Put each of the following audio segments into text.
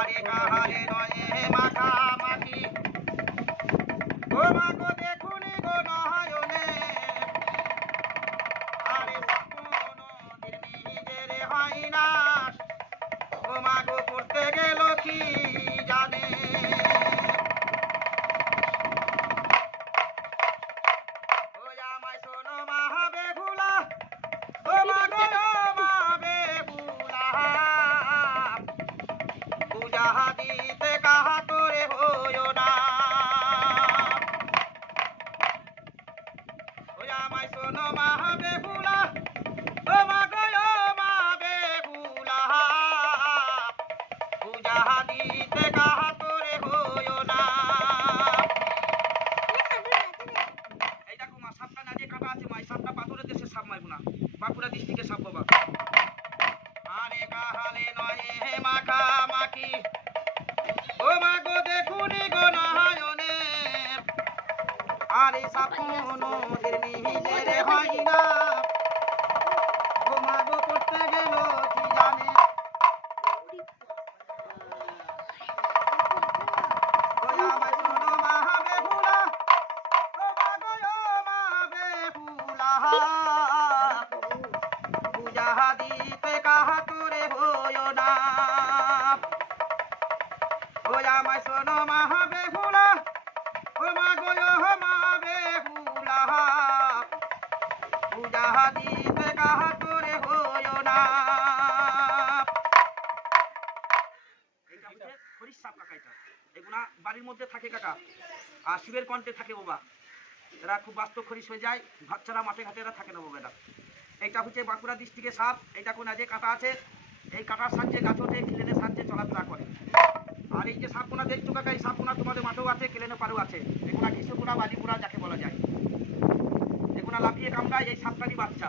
ハリカのいいまたまき。সাপটা পাথরের দেশে সাপ মারবো না। বাঁকুড়া ডিস্ট্রিক্টে সাপ বাবা। বাড়ির মধ্যে থাকে কাকা। আর শিবের কণ্ঠে থাকে বাবা। এরা খুব বাস্তব খরিশ হয়ে যায় বাচ্চারা মাঠে ঘাটে এরা থাকে না বাবা এরা। এইটা হচ্ছে বাঁকুড়া ডিস্ট্রিক্টের সাপ, এইটা কোন যে কাটা আছে। এই কাটার সাহায্যে গাছ ওঠে ক্লেনের সাহায্যে চলাফেরা করে। আর এই যে সাপকোনা দেখছ কাকা, এই সাপকোনা তোমাদের মাঠেও আছে ক্লেনে পারেও আছে। এগুলা ঘিসুপুরা বালিপুরা যাকে বলা যায়। এগুলা লাফিয়ে কামড়ায় এই সাপটারই বাচ্চা।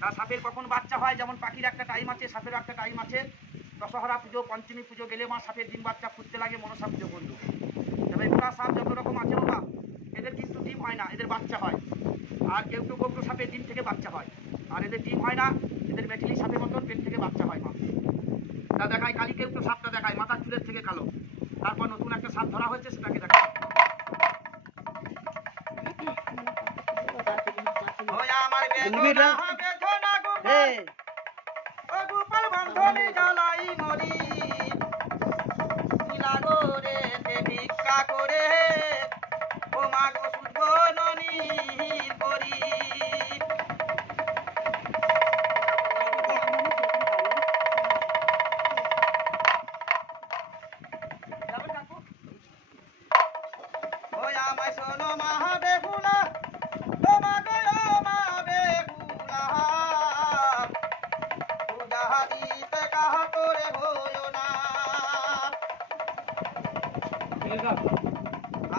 তা সাপের কখন বাচ্চা হয়? যেমন পাখির একটা টাইম আছে সাপের একটা টাইম আছে। দশহরা পুজো, পঞ্চমী পুজো গেলে মা সাপের ডিম বাচ্চা ফুটতে লাগে, মনসা পুজো বন্ধু। তবে এগুলা সাপ যত রকম আছে বাবা, এদের কিন্তু ডিম হয় না, এদের বাচ্চা হয়। আর কেউ কেউ সাপের ডিম থেকে বাচ্চা হয়। আর এদের ডিম হয় না এদের মেটিলি সাথে মতন পেট থেকে বাচ্চা হয় মা তা দেখায় কালি কেউ কেউ সাপটা দেখায় মাথার চুলের থেকে কালো। তারপর নতুন একটা সাপ ধরা হয়েছে সেটাকে দেখায়। গোপাল ও জ্বালাই মরি। নীলাগো রে ভিক্ষা করে।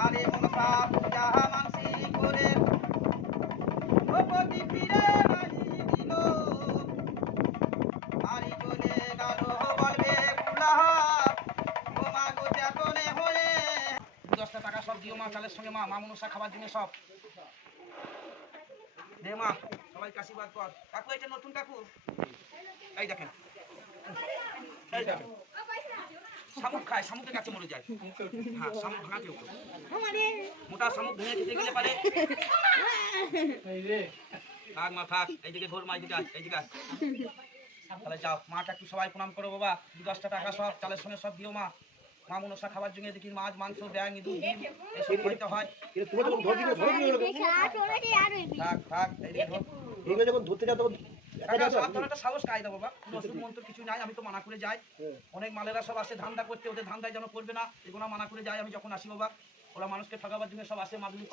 আরে মনসা পূজা মানসি করে ভগবতী ফিরে নাহি দিল। চালের সঙ্গে মা মা মনসা খাবার জন্য সব। দে মা আশীর্বাদ কর। কাকু, এটা নতুন কাকু? এই দেখেন। এই দেখেন। শামুকের কাছে মরে যায়। হ্যাঁ মোটা শামুক মা, থাক। এইদিকে ঘোর মা তাহলে মাটা একটু সবাই প্রণাম করো বাবা। দশটা টাকা সব চালের সঙ্গে সব দিও মা। মা মনসা খাবার জন্য দেখি মাছ মাংস ব্যাং ইঁদুর ডিম এসব খাইতে হয়। থাক থাক যখন ধরতে যাও তখন কাকা, সব সাহস কায়দা না বাবা কোনো মন্ত্র কিছু নাই আমি তো মানা করে যাই। অনেক মালেরা সব আসে ধান্দা করতে ওদের ধান্দায় যেন করবে না। এগুলো মানা করে যাই আমি যখন আসি বাবা। ওরা মানুষকে ঠকাবার জন্য সব আসে মাদুলি